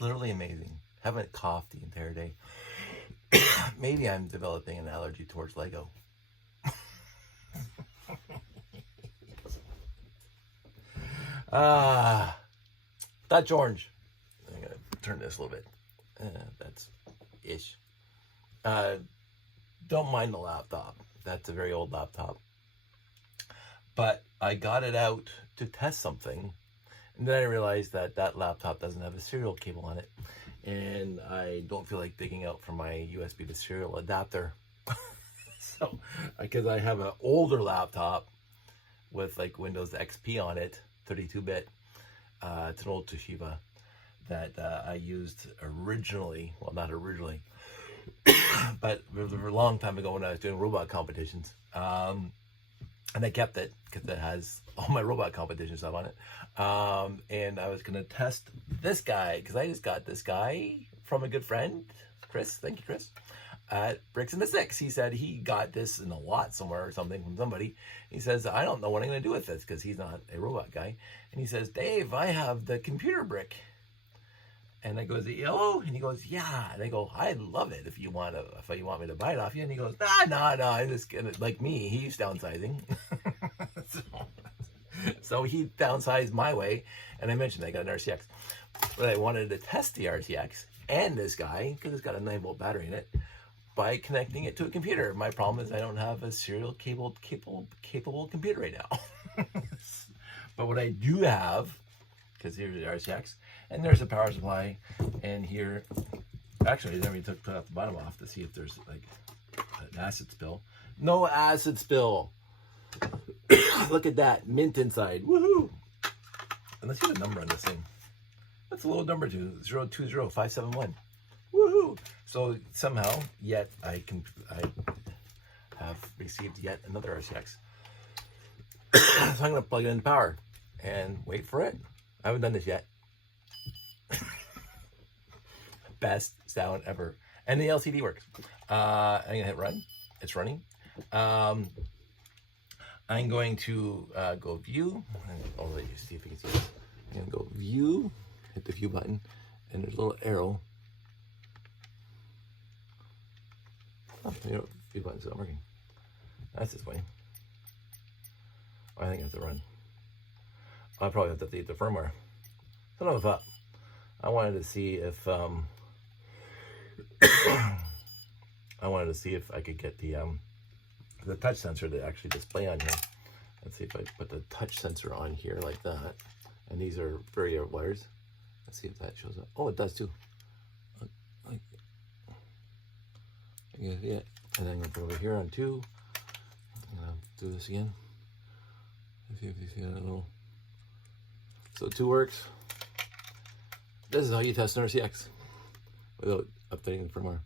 literally amazing. Haven't coughed the entire day. Maybe I'm developing an allergy towards Lego. Dutch orange. I'm gonna turn this a little bit. That's ish. Don't mind the laptop. That's a very old laptop. But I got it out to test something, and then I realized that that laptop doesn't have a serial cable on it, and I don't feel like digging out for my USB to serial adapter. So, because I have an older laptop with like Windows XP on it, 32-bit. It's an old Toshiba that I used originally. Well, not originally, but it was a long time ago when I was doing robot competitions. And I kept it because it has all my robot competition stuff on it. And I was going to test this guy because I just got this guy from a good friend, Chris. Thank you, Chris. At Bricks and the Six. He said he got this in a lot somewhere or something from somebody. He says, I don't know what I'm going to do with this because he's not a robot guy. And he says, Dave, I have the computer brick. And I goes, oh, and he goes, yeah. And I go, I'd love it if you want me to buy it off you. And he goes, no, I'm just gonna, like me, he's downsizing. So he downsized my way. And I mentioned I got an RCX. But I wanted to test the RCX and this guy, because it's got a 9-volt battery in it, by connecting it to a computer. My problem is I don't have a serial capable computer right now. But what I do have, because here's the RCX, and there's a power supply, and here, actually, then we took the bottom off to see if there's like an acid spill. No acid spill. Look at that, mint inside. Woohoo! And let's get a number on this thing. That's a little number too, 020571. Woohoo! So somehow, yet I have received yet another RCX. So I'm gonna plug it in power and wait for it. I haven't done this yet. Best sound ever. And the LCD works. I'm gonna hit run. It's running. I'm going to go view. I'll let you see if you can see this. I'm gonna go view, hit the view button, and there's a little arrow. Oh, you know, view button's not working. That's this way. I think I have to run. I probably have to update the firmware. That's another thought. I wanted to see if I could get the touch sensor to actually display on here. Let's see if I put the touch sensor on here like that. And these are various wires. Let's see if that shows up. Oh, it does too. Yeah. And then I'm going to put over here on 2. I'm going to do this again. Let's see if you see that little. So 2 works. This is how you test an RCX without updating the firmware.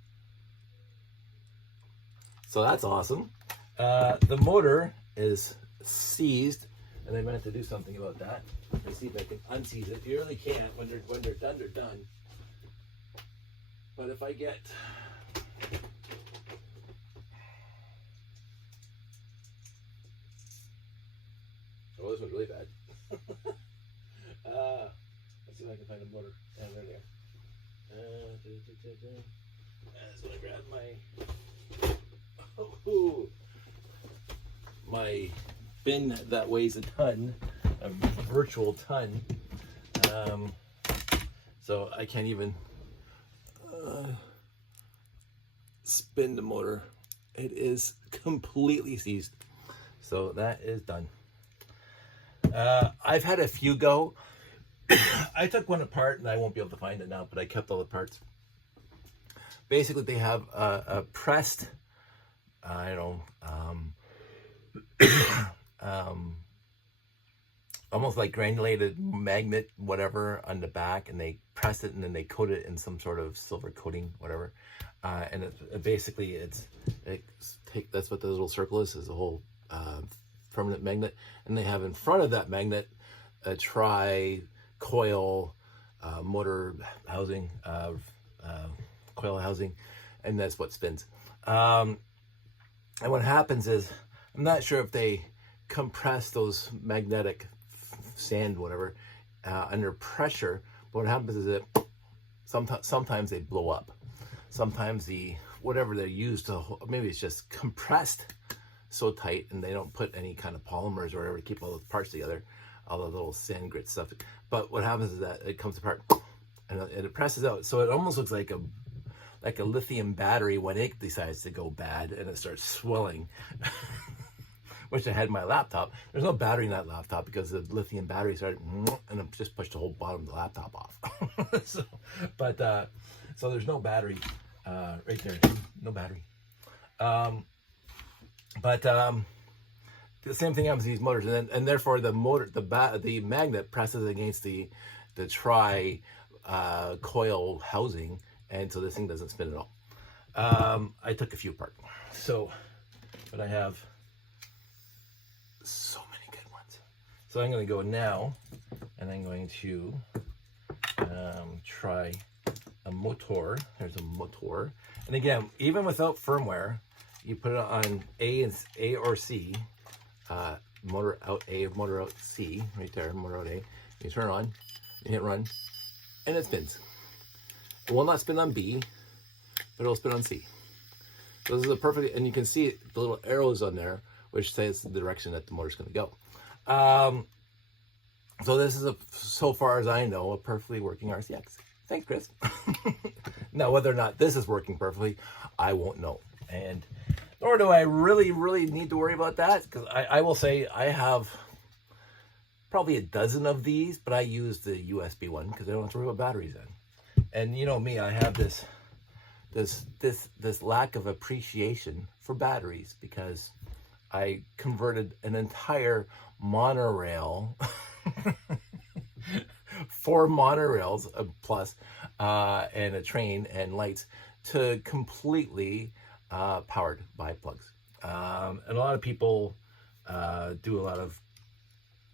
So that's awesome. The motor is seized, and I meant to do something about that. Let's see if I can unseize it. You really can't. When they're done, they're done. But if I get oh, this one's really bad. Let's see if I can find a motor. Yeah, there they are. I just want to grab my bin that weighs a ton, a virtual ton. So I can't even spin the motor. It is completely seized. So that is done. I've had a few go. I took one apart, and I won't be able to find it now, but I kept all the parts. Basically, they have a pressed, I don't know, almost like granulated magnet, whatever, on the back, and they press it, and then they coat it in some sort of silver coating, whatever. And basically, that's what the little circle is a whole permanent magnet, and they have in front of that magnet a tri-coil motor housing, coil housing, and that's what spins. And what happens is, I'm not sure if they compress those magnetic sand, whatever, under pressure, but what happens is Sometimes they blow up. Sometimes whatever they use to, maybe it's just compressed so tight and they don't put any kind of polymers or whatever to keep all those parts together, all the little sand grit stuff. But what happens is that it comes apart and it presses out. So it almost looks like a lithium battery when it decides to go bad and it starts swelling. Which I had in my laptop. There's no battery in that laptop because the lithium battery started and it just pushed the whole bottom of the laptop off. So there's no battery right there. No battery. The same thing happens to these motors, and therefore the magnet presses against the tri coil housing, and so this thing doesn't spin at all. I took a few apart. But I have so many good ones. So I'm going to go now, and I'm going to try a motor. There's a motor, and again, even without firmware, you put it on A or C. Motor out A, motor out C, right there. Motor out A. You turn it on, you hit run, and it spins. It will not spin on B, but it'll spin on C. So this is a perfect, and you can see the little arrows on there, which says the direction that the motor's going to go. So this is, so far as I know, a perfectly working RCX. Thanks, Chris. Now, whether or not this is working perfectly, I won't know. And nor do I really need to worry about that, because I will say I have probably a dozen of these, but I use the USB one because I don't have to worry about batteries in. And you know me, I have this lack of appreciation for batteries because I converted an entire monorail, 4 monorails plus, and a train and lights to completely powered by plugs. And a lot of people do a lot of,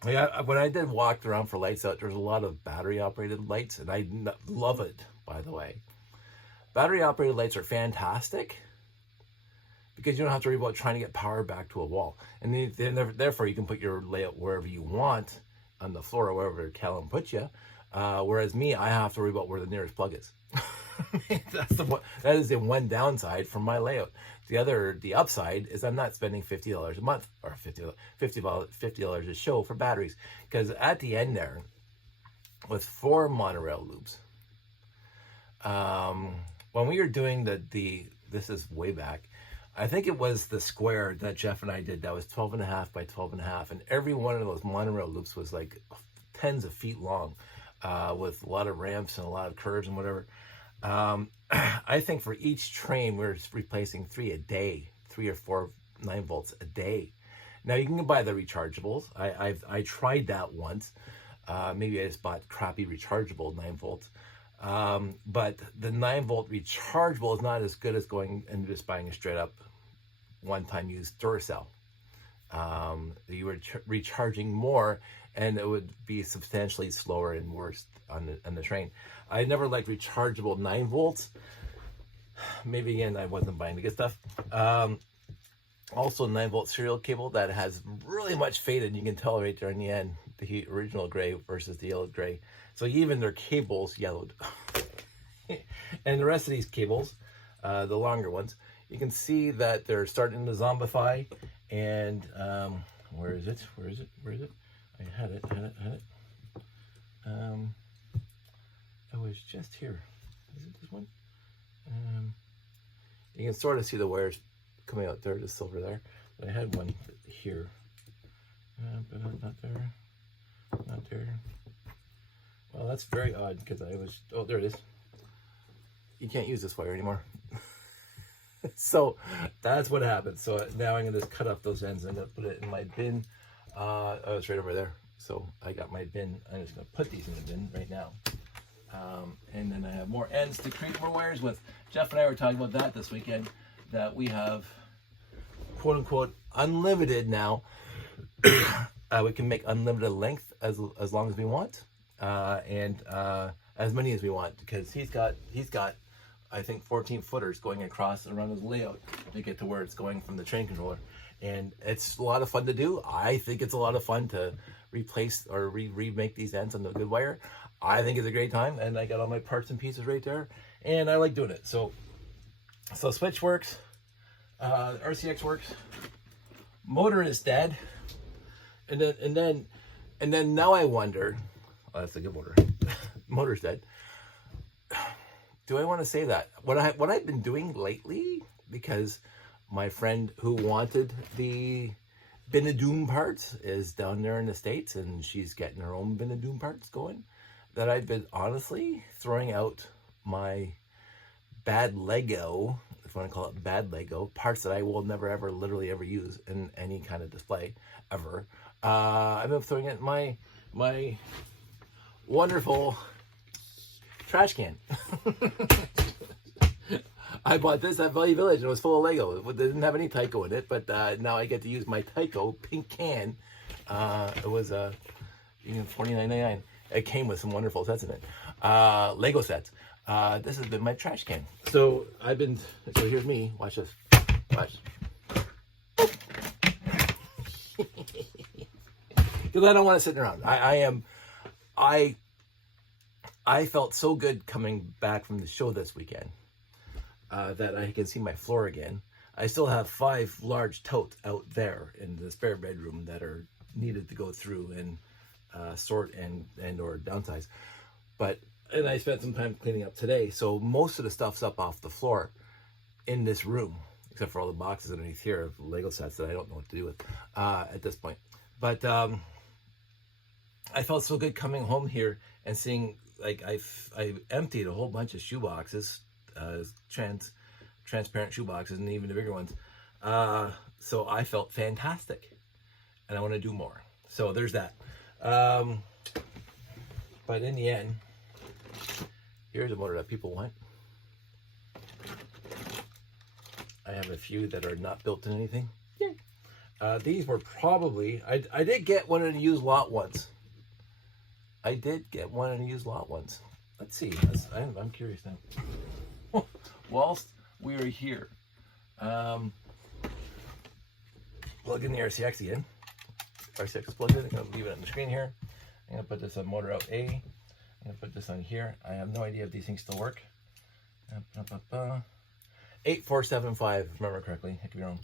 when I did walk around for lights out, there's a lot of battery operated lights, and I love it, by the way. Battery operated lights are fantastic because you don't have to worry about trying to get power back to a wall. And therefore you can put your layout wherever you want on the floor or wherever Callum puts you. Whereas me, I have to worry about where the nearest plug is. That is the one downside from my layout. The upside is I'm not spending $50 a month or $50 a show for batteries, because at the end there, with 4 monorail loops, when we were doing this is way back, I think it was the square that Jeff and I did that was 12.5 by 12.5, and every one of those monorail loops was like tens of feet long, with a lot of ramps and a lot of curves and whatever. I think for each train we're replacing 3 a day, 3 or 4 9 volts a day. Now you can buy the rechargeables. I tried that once. Maybe I just bought crappy rechargeable 9 volts. But the 9 volt rechargeable is not as good as going and just buying a straight up one-time use Duracell. You were recharging more, and it would be substantially slower and worse on the train. I never liked rechargeable 9 volts. Maybe again, I wasn't buying the good stuff. Also 9 volt serial cable that has really much faded. You can tell right there in the end, the original gray versus the yellow gray. So even their cables yellowed. And the rest of these cables, the longer ones, you can see that they're starting to zombify. And where is it? I had it. It was just here. Is it this one? You can sort of see the wires coming out there, the silver there. But I had one here. But not there. Not there. Well, that's very odd because I was... Oh, there it is. You can't use this wire anymore. So that's what happened. So now I'm going to just cut off those ends and I'm going to put it in my bin. Oh, it's right over there. So I got my bin. I'm just going to put these in the bin right now. And then I have more ends to create more wires with. Jeff and I were talking about that this weekend, that we have quote unquote unlimited now. We can make unlimited length as long as we want, and as many as we want, because he's got I think 14 footers going across and around his layout to get to where it's going from the train controller. And it's a lot of fun to do. I think it's a lot of fun to replace or remake these ends on the good wire, I think it's a great time, and I got all my parts and pieces right there, and I like doing it. So switch works, RCX works, motor is dead, and then now I wonder, oh, that's a good motor. Motor's dead. Do I want to say that? What I've been doing lately, because my friend who wanted the Binadoom parts is down there in the States, and she's getting her own Binadoom parts going, that I've been honestly throwing out my bad Lego, if you want to call it bad Lego, parts that I will never ever literally ever use in any kind of display ever. I've been throwing it in my wonderful trash can. I bought this at Value Village and it was full of Lego. It didn't have any Tyco in it, but now I get to use my Tyco pink can. It was $49.99. It came with some wonderful sets in it. Lego sets. This has been my trash can. So here's me. Watch this. Watch. Because I don't want to sit around. I felt so good coming back from the show this weekend that I can see my floor again. I still have 5 large totes out there in the spare bedroom that are needed to go through and sort and or downsize. And I spent some time cleaning up today, so most of the stuff's up off the floor in this room, except for all the boxes underneath here of Lego sets that I don't know what to do with at this point. But I felt so good coming home here and seeing, like, I emptied a whole bunch of shoe boxes, transparent shoe boxes, and even the bigger ones. So I felt fantastic, and I want to do more. So there's that. But in the end, here's a motor that people want. I have a few that are not built in anything. Yeah. These were probably, I did get one in a used lot once. Let's see. I'm curious now. Whilst we are here, plug in the RCX again. RCX is plugged in. I'm going to leave it on the screen here. I'm going to put this on motor out A. I'm going to put this on here. I have no idea if these things still work. 8475, if I remember correctly. I could be wrong.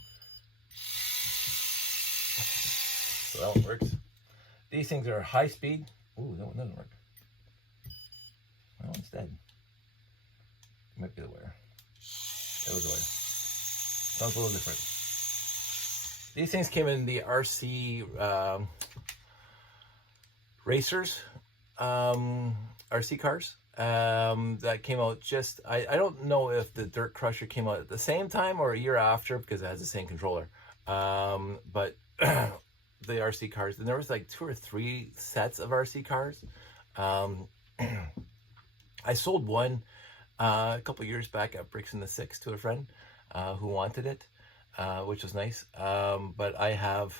So that one works. These things are high speed. Ooh, that one doesn't work. That one's dead. It might be the wire. It was the wire. Sounds a little different. These things came in the RC racers, RC cars. That came out just, I don't know if the Dirt Crusher came out at the same time or a year after, because it has the same controller. But the RC cars, and there was like 2 or 3 sets of RC cars. I sold one a couple years back at Bricks in the Six to a friend who wanted it, which was nice. But I have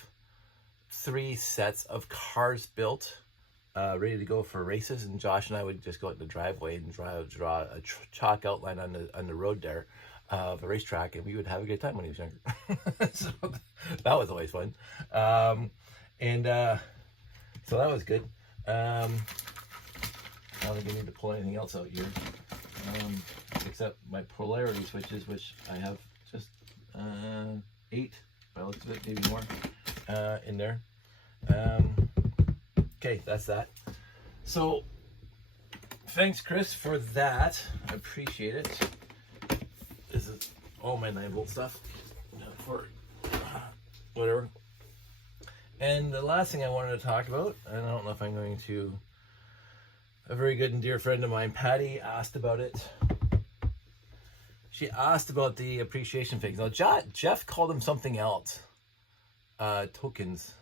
3 sets of cars built, ready to go for races, and Josh and I would just go out in the driveway and draw a chalk outline on the road there of a racetrack, and we would have a good time when he was younger. So that was always fun. So that was good. I don't think I need to pull anything else out here, except my polarity switches, which I have just 8, by the looks of it, maybe more, in there. Okay, that's that. So thanks, Chris, for that. I appreciate it. This is all my 9-volt stuff for whatever. And the last thing I wanted to talk about, and I don't know if I'm going to, a very good and dear friend of mine, Patty, asked about it. She asked about the appreciation things. Now, Jeff called them something else. Tokens.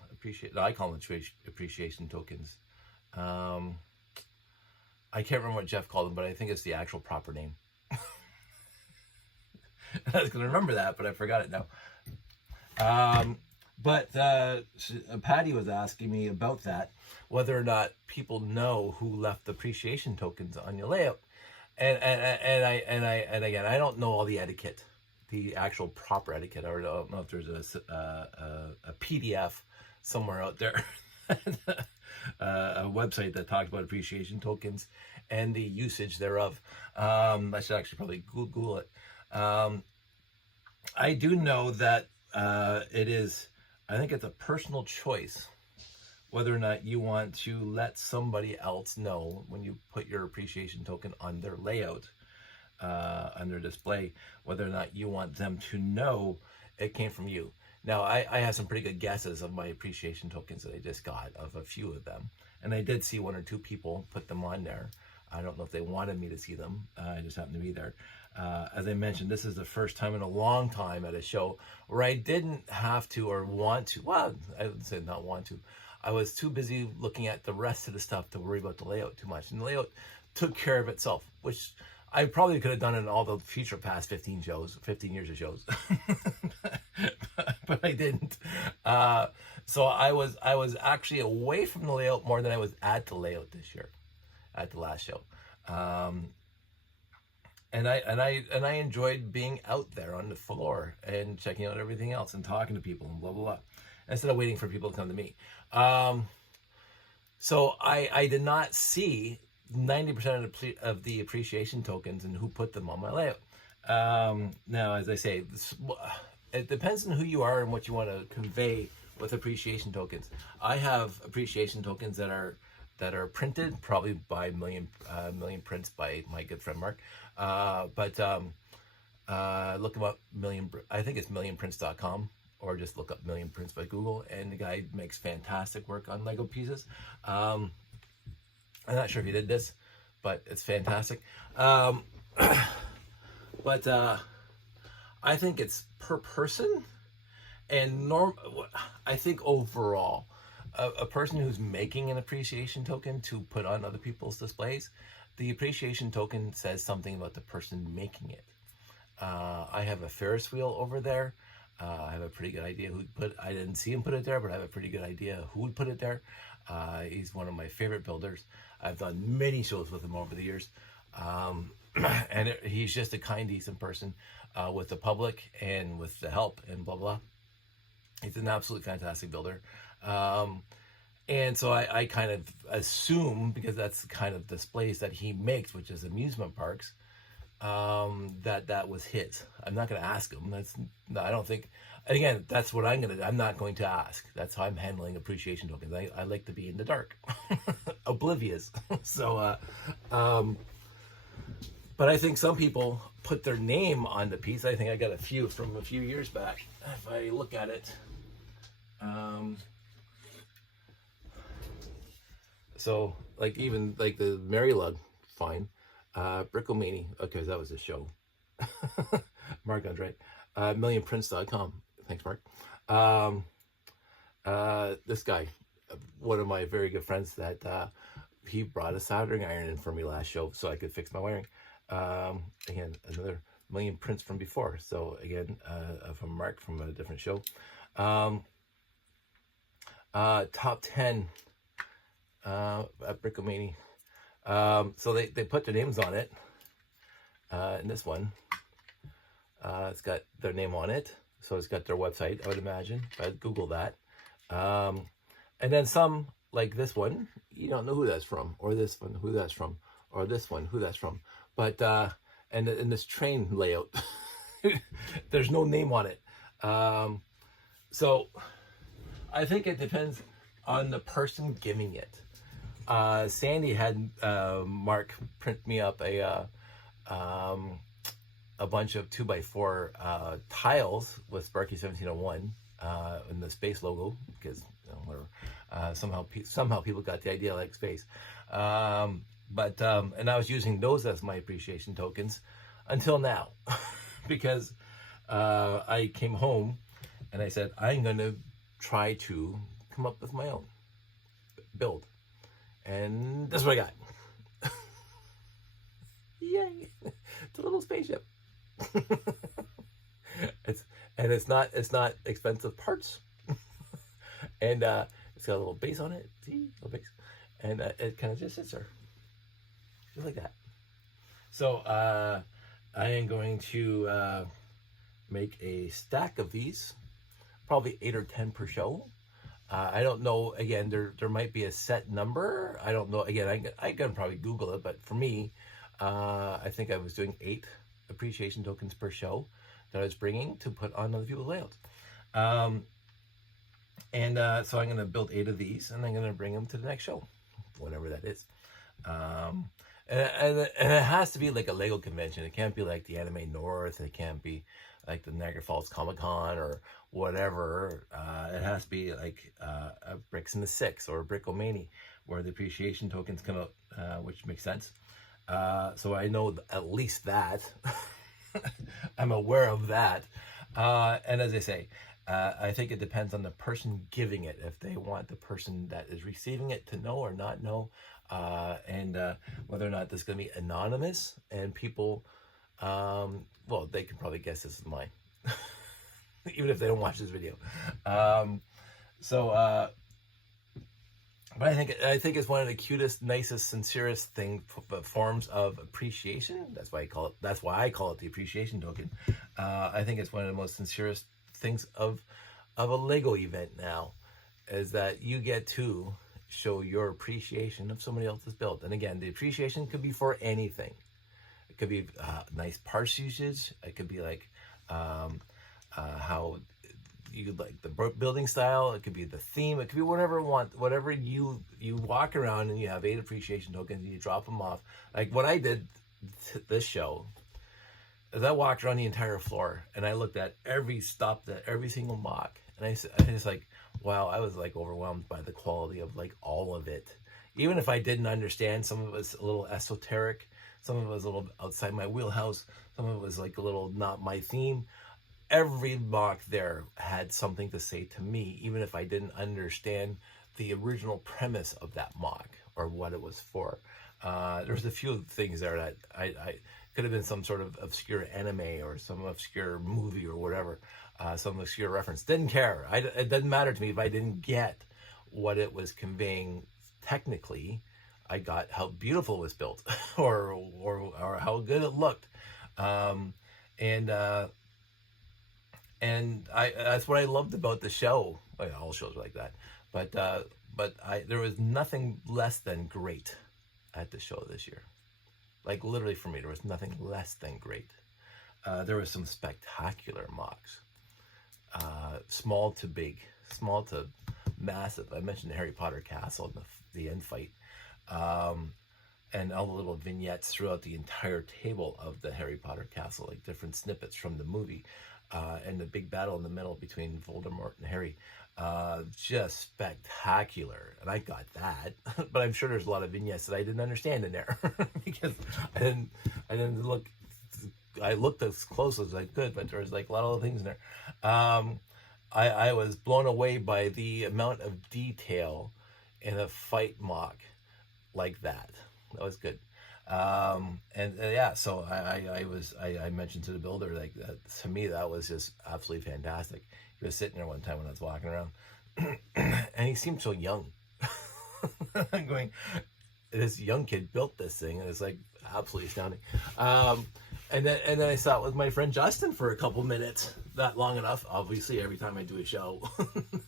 I call them appreciation tokens. I can't remember what Jeff called them, but I think it's the actual proper name. I was going to remember that, but I forgot it now. But Patty was asking me about that, whether or not people know who left appreciation tokens on your layout. And again, I don't know all the etiquette, the actual proper etiquette. I don't know if there's a PDF somewhere out there a website that talks about appreciation tokens and the usage thereof. I should actually probably Google it. I do know that it is, I think it's a personal choice whether or not you want to let somebody else know when you put your appreciation token on their layout, on their display, whether or not you want them to know it came from you. Now, I have some pretty good guesses of my appreciation tokens that I just got, of a few of them. And I did see one or two people put them on there. I don't know if they wanted me to see them. I just happened to be there. As I mentioned, this is the first time in a long time at a show where I didn't have to or want to. Well, I would say not want to. I was too busy looking at the rest of the stuff to worry about the layout too much. And the layout took care of itself, which I probably could have done in all the future past 15 years of shows. but I didn't. So I was actually away from the layout more than I was at the layout this year, at the last show. And I enjoyed being out there on the floor and checking out everything else and talking to people and blah blah blah, instead of waiting for people to come to me. So I did not see 90% of the appreciation tokens and who put them on my layout. Now, as I say, it depends on who you are and what you want to convey with appreciation tokens. I have appreciation tokens that are printed, probably by million prints by my good friend Mark. But look him up, I think it's millionprints.com, or just look up Million Prints by Google, and the guy makes fantastic work on Lego pieces. I'm not sure if he did this, but it's fantastic. But I think it's per person, and I think overall, a person who's making an appreciation token to put on other people's displays, the appreciation token says something about the person making it. I have a Ferris wheel over there. I have a pretty good idea who put. I didn't see him put it there, but I have a pretty good idea who would put it there. He's one of my favorite builders. I've done many shows with him over the years, and he's just a kind, decent person with the public and with the help and blah blah. He's an absolutely fantastic builder, and so I kind of assume, because that's the kind of displays that he makes, which is amusement parks, that was his. I'm not going to ask him. I don't think, and again, that's what I'm not going to ask. That's how I'm handling appreciation tokens. I like to be in the dark, oblivious. So, but I think some people put their name on the piece. I think I got a few from a few years back. If I look at it, so like even like the Mary Lug, fine. Brickomania, okay, that was a show. Mark Andre, millionprints.com. Thanks, Mark. This guy, one of my very good friends, that he brought a soldering iron in for me last show so I could fix my wiring. Again, another Million Prints from before. So again, from Mark from a different show. Top 10 at Brickomania. So they put their names on it. And this one, it's got their name on it. So it's got their website, I would imagine. I'd Google that. And then some, like this one, you don't know who that's from, or this one, who that's from, or this one, who that's from. But, and in this train layout, there's no name on it. So I think it depends on the person giving it. Sandy had Mark print me up a bunch of 2x4 tiles with Sparky 1701 in the space logo, because whatever. Somehow people got the idea, like space. But and I was using those as my appreciation tokens until now, because I came home and I said, I'm gonna try to come up with my own build. And that's what I got. Yay! It's a little spaceship. It's not expensive parts. And it's got a little base on it. See, little base, and it kind of just sits there, just like that. So I am going to make a stack of these, probably 8 or 10 per show. I don't know. Again, there might be a set number. I don't know. Again, I can probably Google it, but for me, I think I was doing 8 appreciation tokens per show that I was bringing to put on other people's layouts. So I'm going to build 8 of these, and I'm going to bring them to the next show, whenever that is. And it has to be like a Lego convention. It can't be like the Anime North. It can't be like the Niagara Falls Comic Con or whatever. It has to be like a Bricks in the Six or a Brickomania, where the appreciation tokens come out, which makes sense. So I know at least that. I'm aware of that. And as I say, I think it depends on the person giving it, if they want the person that is receiving it to know or not know, and whether or not this is going to be anonymous, and people, well, they can probably guess this is mine, even if they don't watch this video. But I think it's one of the cutest, nicest, sincerest forms of appreciation. That's why I call it the appreciation token. I think it's one of the most sincerest things of a Lego event now, is that you get to show your appreciation of somebody else's build. And again, the appreciation could be for anything. It could be nice parts usage. It could be like how you like the building style. It could be the theme. It could be whatever you want. Whatever you walk around and you have 8 appreciation tokens and you drop them off. Like what I did this show is I walked around the entire floor and I looked at every single mock, and I just like, wow, I was like overwhelmed by the quality of like all of it. Even if I didn't understand, some of it was a little esoteric, some of it was a little outside my wheelhouse, some of it was like a little not my theme. Every mock there had something to say to me, even if I didn't understand the original premise of that mock or what it was for. There was a few things there that I could have been some sort of obscure anime or some obscure movie or whatever, some obscure reference. Didn't care. It doesn't matter to me if I didn't get what it was conveying technically. I got how beautiful it was built or how good it looked. And that's what I loved about the show. Well, all shows are like that, but there was nothing less than great at the show this year. Like literally for me, there was nothing less than great. There was some spectacular mocks, small to big, small to massive. I mentioned the Harry Potter castle and the end fight, and all the little vignettes throughout the entire table of the Harry Potter castle, like different snippets from the movie. And the big battle in the middle between Voldemort and Harry, just spectacular. And I got that, but I'm sure there's a lot of vignettes that I didn't understand in there because I didn't look. I looked as close as I could, but there was like a lot of other things in there. I was blown away by the amount of detail in a fight mock like that. That was good. Yeah, so I mentioned to the builder, like, that, to me, that was just absolutely fantastic. He was sitting there one time when I was walking around and he seemed so young. I'm going, this young kid built this thing, and it's like absolutely astounding. And then I sat with my friend Justin for a couple minutes, not long enough, obviously, every time I do a show,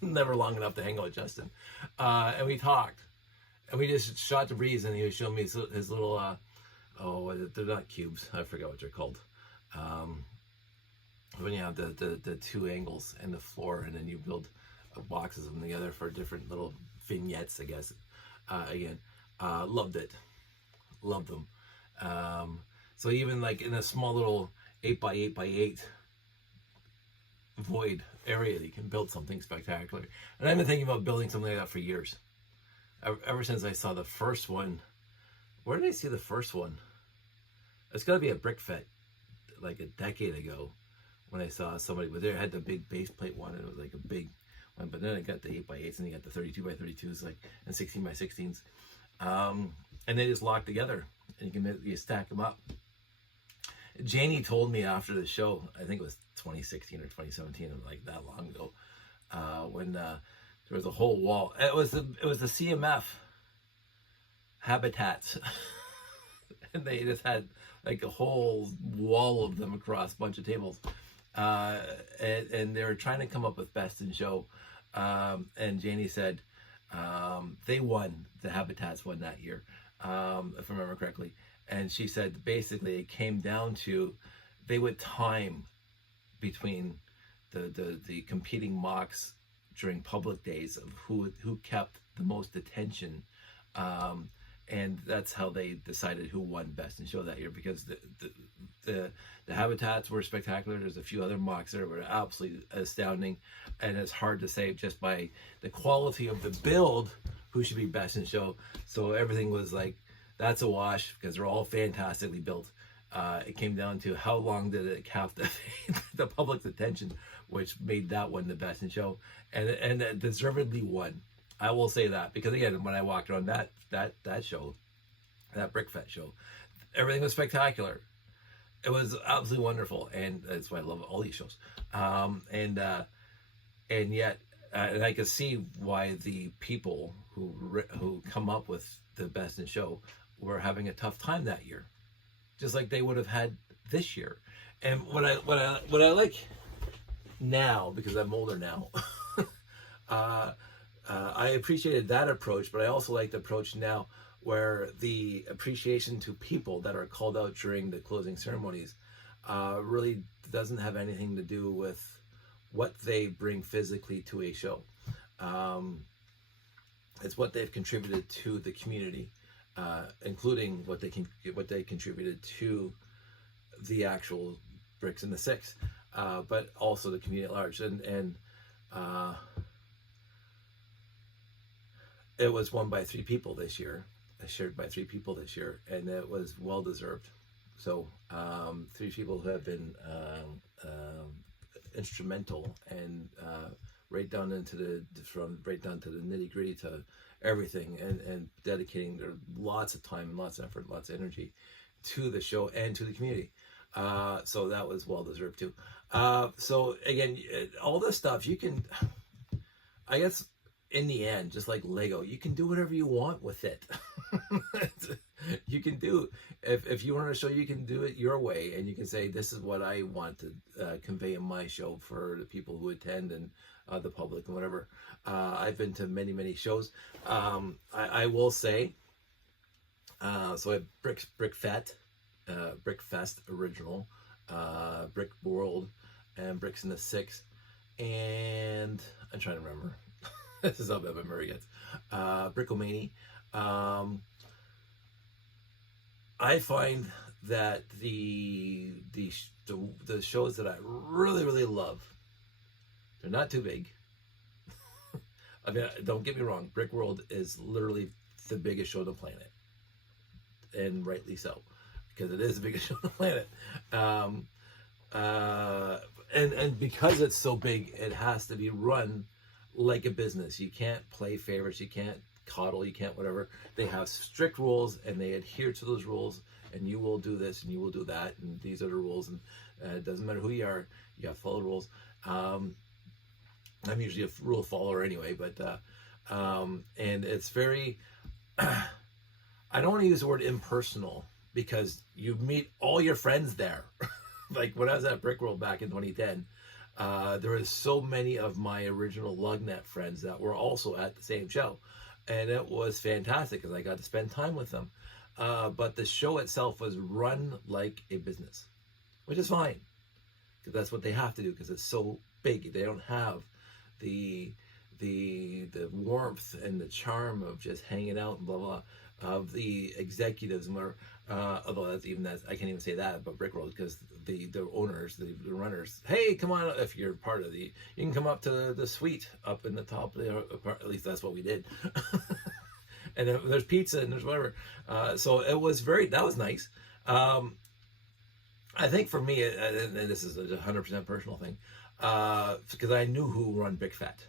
never long enough to hang out with Justin. And we talked, and we just shot the breeze, and he was showing me his little, they're not cubes, I forget what they're called. When you have the 2 angles and the floor, and then you build boxes of them together for different little vignettes, I guess. Loved it. Loved them. So even like in a small little 8x8x8 void area, you can build something spectacular. And I've been thinking about building something like that for years. Ever since I saw the first one. Where did I see the first one? It's got to be a Brick Fet, like a decade ago, when I saw somebody, but they had the big base plate one, and it was like a big one. But then I got the 8x8s, and you got the 32x32s, like, and 16x16s, and they just lock together, and you stack them up. Janie told me after the show, I think it was 2016 or 2017, like that long ago, when there was a whole wall. It was the CMF habitats, and they just had like a whole wall of them across a bunch of tables, and they were trying to come up with best in show, And Janie said they won, the Habitats won that year, if I remember correctly. And she said basically it came down to they would time between the competing mocks during public days of who kept the most attention, and that's how they decided who won Best in Show that year, because the Habitats were spectacular. There's a few other mocks that were absolutely astounding, and it's hard to say just by the quality of the build who should be Best in Show. So everything was like, that's a wash because they're all fantastically built. It came down to how long did it captivate the public's attention, which made that one the Best in Show, and it deservedly won. I will say that, because again, when I walked around that show, that BrickFest show, everything was spectacular. It was absolutely wonderful, and that's why I love all these shows. And yet, and I could see why the people who come up with the Best in Show were having a tough time that year, just like they would have had this year. And what I like now, because I'm older now, I appreciated that approach, but I also like the approach now where the appreciation to people that are called out during the closing ceremonies really doesn't have anything to do with what they bring physically to a show. It's what they've contributed to the community, including what they contributed to the actual Bricks in the Six, but also the community at large. And it was won by 3 people this year, shared by 3 people this year, and it was well deserved. So 3 people who have been instrumental, and right down to the nitty gritty to everything, and dedicating their lots of time, lots of effort, lots of energy to the show and to the community. So that was well deserved too. So again, all this stuff you can, I guess, in the end, just like Lego, you can do whatever you want with it. You can do, if you want a show, you can do it your way, and you can say, this is what I want to convey in my show for the people who attend and the public and whatever. I've been to many shows. I will say, so I have BrickFest original, Brick World, and Bricks in the Six, and I'm trying to remember. This is how bad my memory gets. Brickomania. I find that the shows that I really love, they're not too big. I mean, don't get me wrong, Brick World is literally the biggest show on the planet, and rightly so, because it is the biggest show on the planet. And because it's so big, it has to be run like a business. You can't play favorites, you can't coddle, you can't whatever. They have strict rules, and they adhere to those rules, and you will do this and you will do that, and these are the rules, and it doesn't matter who you are, you have to follow the rules. I'm usually a rule follower anyway, but and it's very I don't want to use the word impersonal, because you meet all your friends there. Like when I was at Brick World back in 2010, there was so many of my original Lugnet friends that were also at the same show, and it was fantastic because I got to spend time with them. But the show itself was run like a business, which is fine, because that's what they have to do, because it's so big. They don't have the warmth and the charm of just hanging out and blah blah of the executives and whatever. Although I can't even say that about Brick World, because the owners, the runners, hey, come on, if you're part of you can come up to the suite up in the top of the at least that's what we did. And there's pizza and there's whatever. So it was that was nice. I think for me, and this is a 100% personal thing, because I knew who run Big Fat.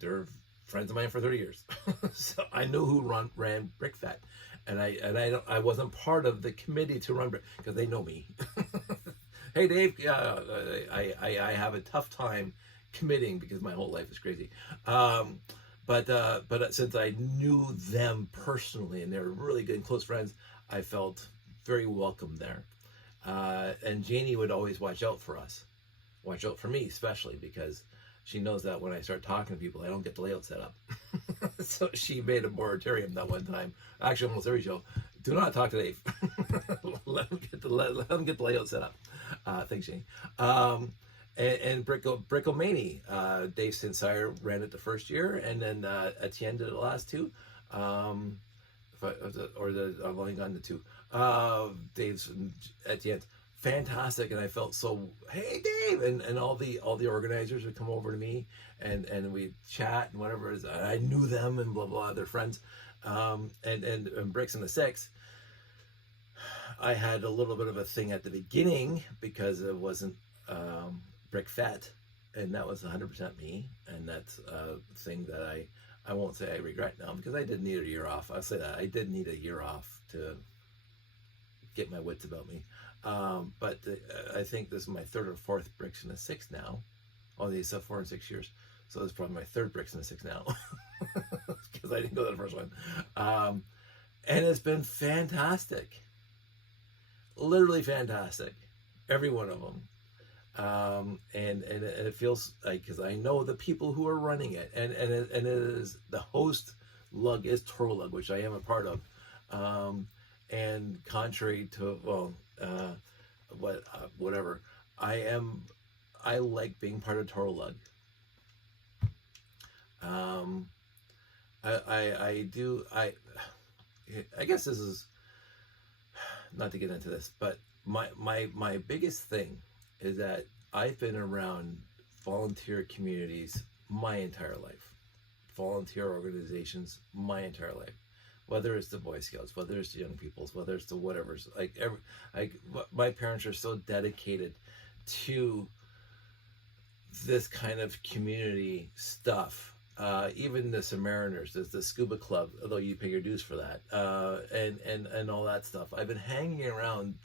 They're friends of mine for 30 years. So I knew who ran Brick Fat, and I wasn't part of the committee to run Brick, because they know me. Hey Dave, yeah, I have a tough time committing because my whole life is crazy. But since I knew them personally and they were really good and close friends, I felt very welcome there. And Janie would always watch out for us, watch out for me especially, because she knows that when I start talking to people, I don't get the layout set up. So she made a moratorium that one time, actually almost every show. Do not talk to Dave. let him get the layout set up. Thanks, Shane. And Brickomania, Dave Sinsire ran it the first year, and then Etienne did it the last two. I've only gone to two. Dave's Etienne's fantastic, and I felt so, hey Dave, and all the organizers would come over to me, and we'd chat and whatever. I knew them and blah blah, they're friends. And Bricks in the Six, I had a little bit of a thing at the beginning because it wasn't Brick Fett, and that was 100% me, and that's a thing that I won't say I regret now, because I did need a year off. I'll say that I did need a year off to get my wits about me. But I think this is my third or fourth Bricks in the Six now. Oh, these 4 and 6 years. So this is probably my third Bricks in the Six now, because I didn't go to the first one. And it's been fantastic. Literally fantastic. Every one of them. And it feels like, because I know the people who are running it, and it is, the host lug is Toro Lug, which I am a part of. And contrary to, whatever, I like being part of Toro Lug. I guess this is, not to get into this, but my biggest thing is that I've been around volunteer communities my entire life, volunteer organizations my entire life, whether it's the Boy Scouts, whether it's the Young Peoples, whether it's the whatever's, my parents are so dedicated to this kind of community stuff. Even the Submariners, there's the scuba club, although you pay your dues for that, and all that stuff. I've been hanging around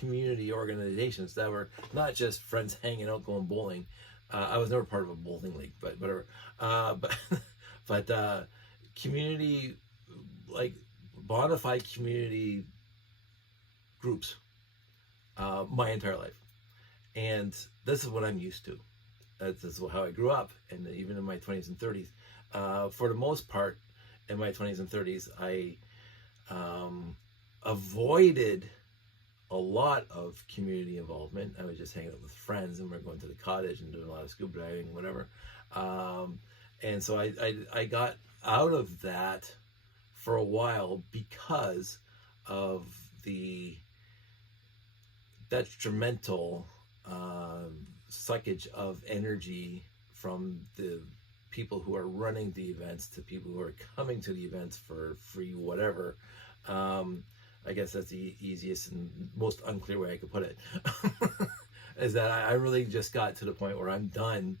community organizations that were not just friends hanging out going bowling. I was never part of a bowling league, but whatever. But community, like bona fide community groups, my entire life, and this is what I'm used to. This is how I grew up, and even in my 20s and 30s. For the most part, in my 20s and 30s, I avoided a lot of community involvement. I was just hanging out with friends, and we're going to the cottage and doing a lot of scuba diving, whatever. And so I got out of that for a while because of the detrimental suckage of energy from the people who are running the events to people who are coming to the events for free whatever. I guess that's the easiest and most unclear way I could put it. Is that I really just got to the point where I'm done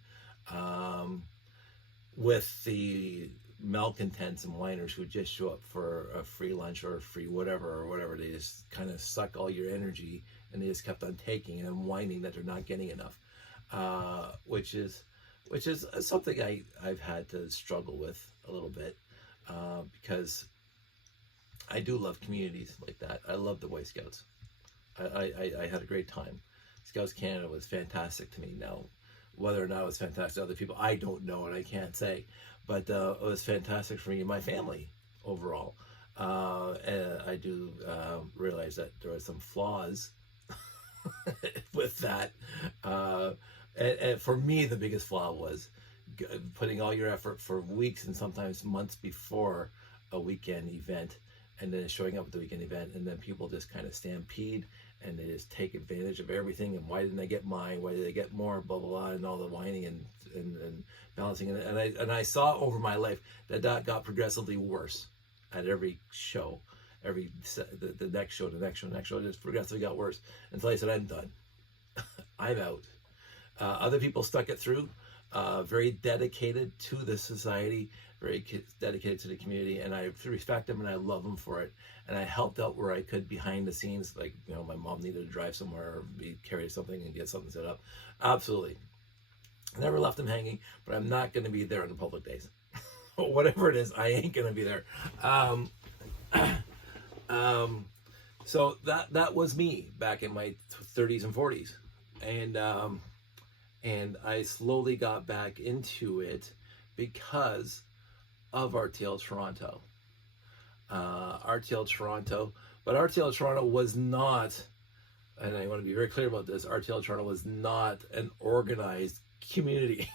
with the malcontents and whiners who just show up for a free lunch or a free whatever. They just kind of suck all your energy, and they just kept on taking and whining that they're not getting enough. Which is something I've had to struggle with a little bit, because I do love communities like that. I love the Boy Scouts. I had a great time. Scouts Canada was fantastic to me. Now, whether or not it was fantastic to other people, I don't know, and I can't say. But it was fantastic for me and my family overall. And I do realize that there are some flaws with that. And for me, the biggest flaw was putting all your effort for weeks and sometimes months before a weekend event, and then showing up at the weekend event, and then people just kind of stampede and they just take advantage of everything. And why didn't I get mine? Why did I get more? Blah blah blah, and all the whining and balancing. And I saw over my life that got progressively worse at every show, the next show, it just progressively got worse until I said, I'm done. I'm out. Other people stuck it through, very dedicated to the society, very dedicated to the community, and I respect them and I love them for it. And I helped out where I could behind the scenes, like, my mom needed to drive somewhere or carry something and get something set up. Absolutely. Never left them hanging, but I'm not going to be there on the public days. Whatever it is, I ain't going to be there. So that was me back in my 30s and 40s. And I slowly got back into it because of RTL Toronto. RTL Toronto, but RTL Toronto was not, and I want to be very clear about this, RTL Toronto was not an organized community.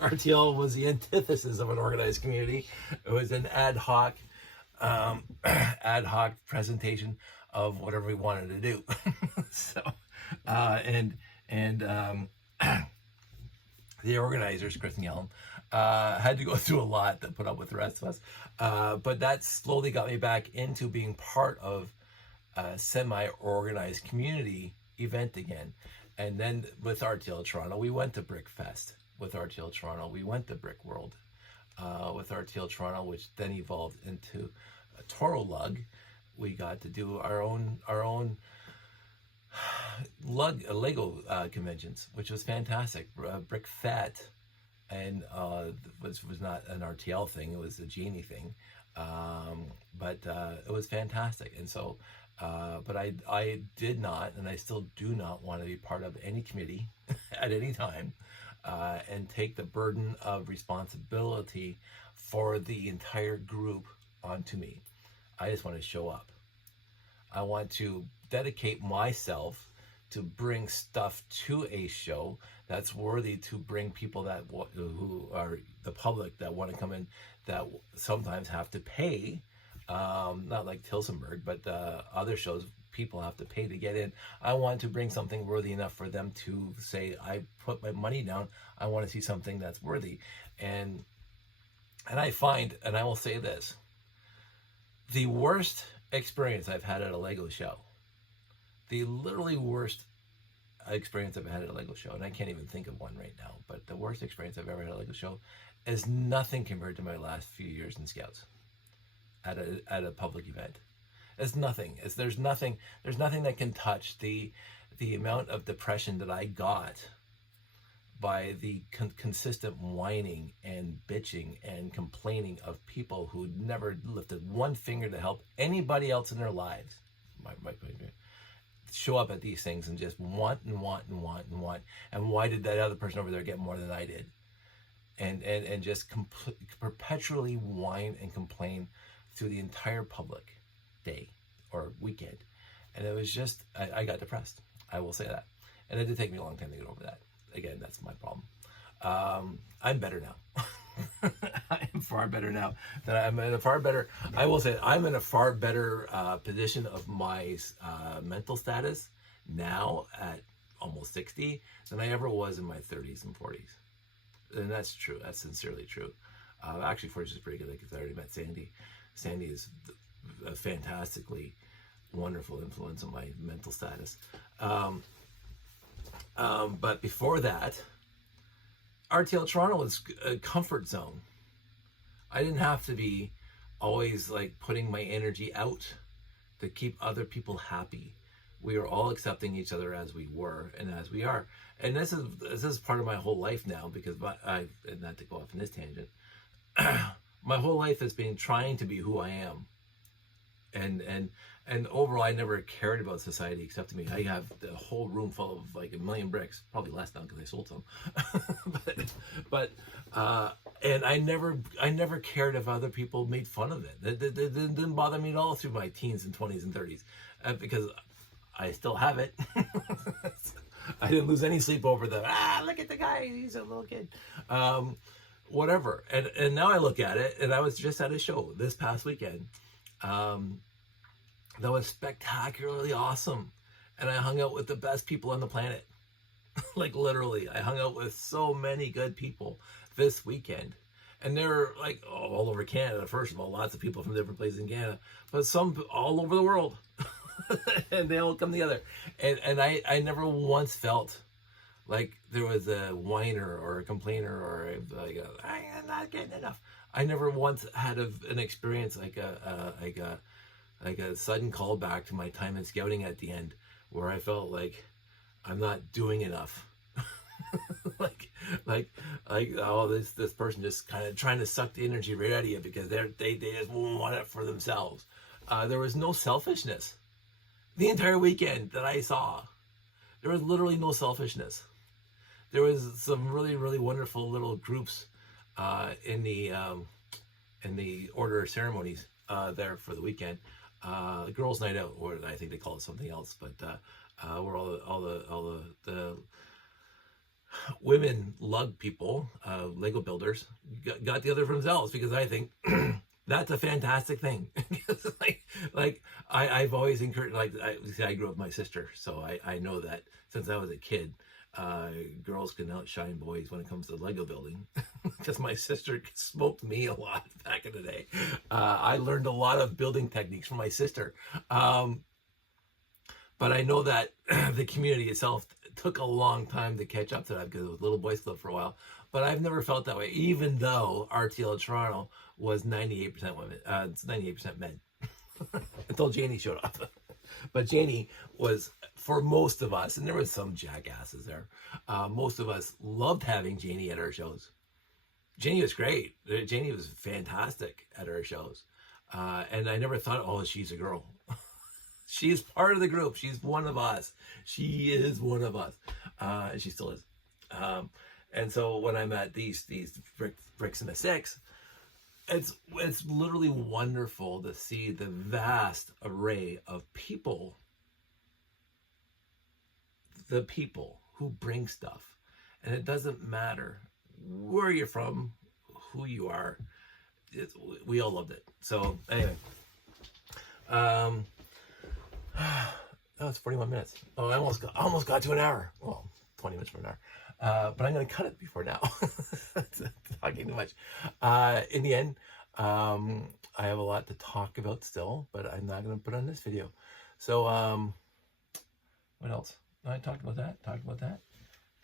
RTL was the antithesis of an organized community. It was an ad hoc presentation of whatever we wanted to do. So, the organizers, Chris and Yellen, had to go through a lot to put up with the rest of us. But that slowly got me back into being part of a semi-organized community event again. And then with RTL Toronto, we went to Brick Fest. With RTL Toronto, we went to Brick World. With RTL Toronto, which then evolved into a Toro Lug, we got to do our own Lego conventions, which was fantastic. Brick Fat, and was not an RTL thing; it was a Genie thing, but it was fantastic. And so, but I did not, and I still do not want to be part of any committee at any time, and take the burden of responsibility for the entire group onto me. I just want to show up. I want to dedicate myself to bring stuff to a show that's worthy to bring people that who are the public that want to come in, that sometimes have to pay, not like Tilsonburg, but other shows people have to pay to get in. I want to bring something worthy enough for them to say, I put my money down, I want to see something that's worthy. And I find, and I will say this, the worst experience I've had at a Lego show, the literally worst experience I've had at a Lego show, and I can't even think of one right now, but the worst experience I've ever had at a Lego show is nothing compared to my last few years in Scouts at a public event. It's nothing. There's nothing that can touch the amount of depression that I got by the consistent whining and bitching and complaining of people who never lifted one finger to help anybody else in their lives. Show up at these things and just want and want and want and want. And why did that other person over there get more than I did? And just perpetually whine and complain through the entire public day or weekend. And it was just, I got depressed. I will say that. And it did take me a long time to get over that. Again, that's my problem. I'm better now. I am far better now. I will say I'm in a far better position of my mental status now at almost 60 than I ever was in my 30s and 40s. And that's true. That's sincerely true. Actually, 40s is pretty good because I already met Sandy. Sandy is a fantastically wonderful influence on my mental status. But before that, RTL Toronto was a comfort zone. I didn't have to be always like putting my energy out to keep other people happy. We were all accepting each other as we were and as we are. And this is part of my whole life now, because not to go off on this tangent, my whole life has been trying to be who I am. And overall, I never cared about society except me. I have the whole room full of like 1 million bricks, probably less now because I sold some. And I never cared if other people made fun of it. It didn't bother me at all through my teens and 20s and 30s, because I still have it. I didn't lose any sleep over the, look at the guy, he's a little kid. Whatever. And now I look at it, and I was just at a show this past weekend. That was spectacularly awesome. And I hung out with the best people on the planet. Like literally, I hung out with so many good people this weekend. And they're like all over Canada, first of all, lots of people from different places in Canada, but some all over the world. And they all come together. And I never once felt like there was a whiner or a complainer or like I'm not getting enough. I never once had an experience like a sudden callback to my time in scouting at the end, where I felt like I'm not doing enough. like oh, this person just kind of trying to suck the energy right out of you because they just want it for themselves. There was no selfishness. The entire weekend that I saw, there was literally no selfishness. there was some really, really wonderful little groups in the order ceremonies there for the weekend. Girls' night out, or I think they call it something else, but where all the women lug people, Lego builders, got together for themselves, because I think that's a fantastic thing. I've always encouraged, I grew up with my sister, so I know that since I was a kid, girls can outshine boys when it comes to Lego building, because my sister smoked me a lot back in the day. I learned a lot of building techniques from my sister. But I know that the community itself took a long time to catch up to that, because it was Little Boys Club for a while. But I've never felt that way, even though RTL Toronto was 98% women, it's 98% men, until Janie showed up. But Janie was, for most of us, and there was some jackasses there, most of us loved having Janie at our shows. Janie was great. Janie was fantastic at our shows. And I never thought, oh, she's a girl. She's part of the group. She's one of us. She is one of us. And she still is. And so when I'm at these bricks and a six, it's literally wonderful to see the vast array of people, the people who bring stuff. And it doesn't matter where you're from, who you are. We all loved it. So anyway, that was 41 minutes. Oh, I almost got to an hour. Well, 20 minutes for an hour. But I'm going to cut it before now. Talking too much. In the end, I have a lot to talk about still, but I'm not going to put on this video. So, what else? I talked about that. Talked about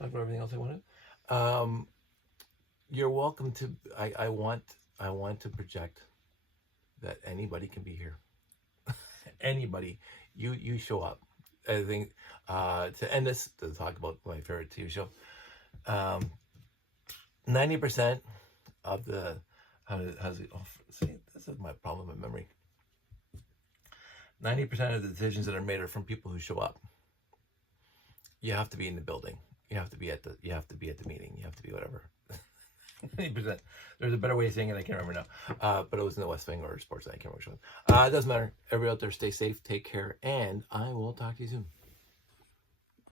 everything else I wanted. You're welcome to. I want to project that anybody can be here. Anybody. You show up. I think to end this, to talk about my favorite TV show, 90% of the see, this is my problem with memory. 90% of the decisions that are made are from people who show up. You have to be in the building. You have to be at the meeting. You have to be whatever. 90%. There's a better way of saying it. I can't remember now. But it was in the West Wing or Sports. I can't remember which one. It doesn't matter. Everybody out there, stay safe, take care, and I will talk to you soon.